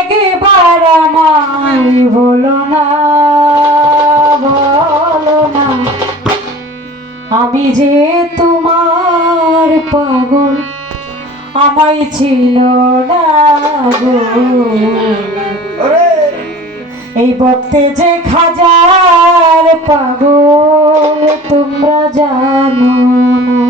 একবার আমায় বলো না বলো না। আমি যে তোমার পাগল, আমায় ছিল না গো এই বক্তে যে খাজার পাগল, তোমরা জানো না।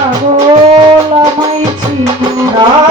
পাগল আমায় ছিল না।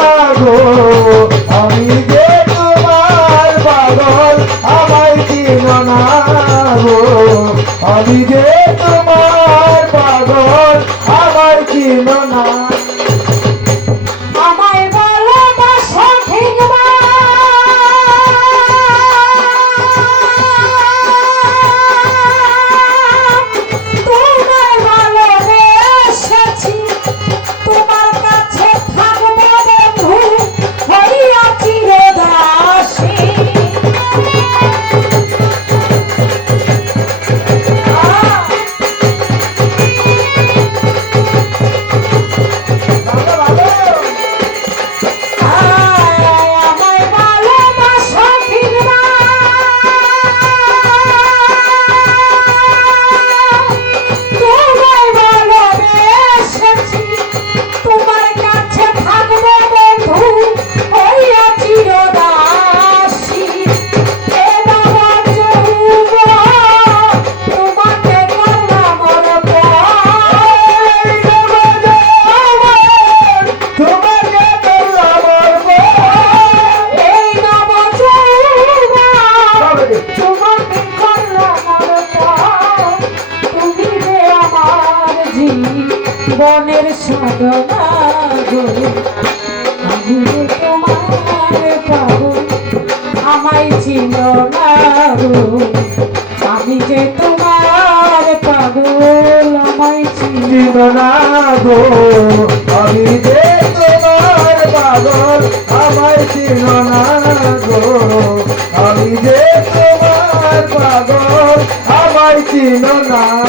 সাধনা গো আমি তোমার পাবো আমায় ছিল না গো আমি যে তোমার পাগল আমায় চিন না গো আমি যে তোমার পাগল, আমায় চিন না গো, আমি যে তোমার পাগল, আমায় চিন না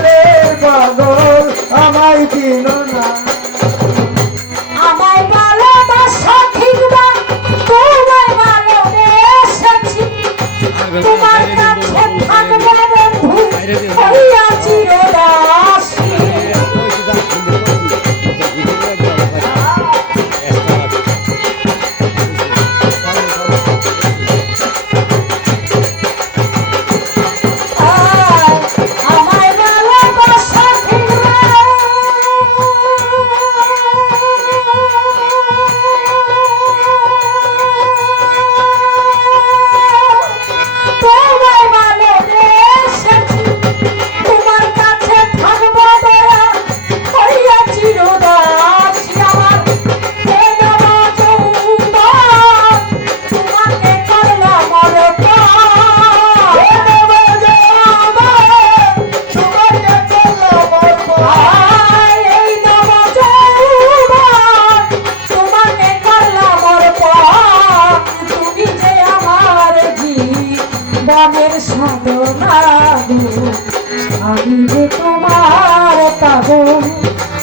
Yeah, yeah, yeah.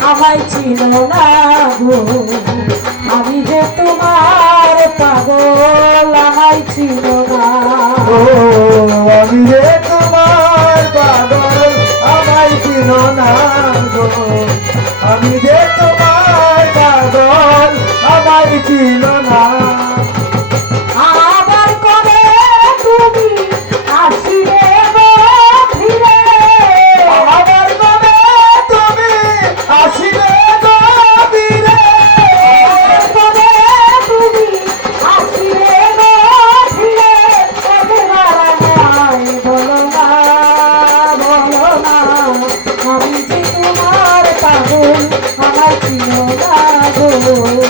আমায় ছিল না গো। আমি যে তোমার পাগল, আমায় ছিল না। আমি যে তোমার পাগল, আমায় ছিল না গো। আমি যে তোমার পাগল, আমায় ছিল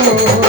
ও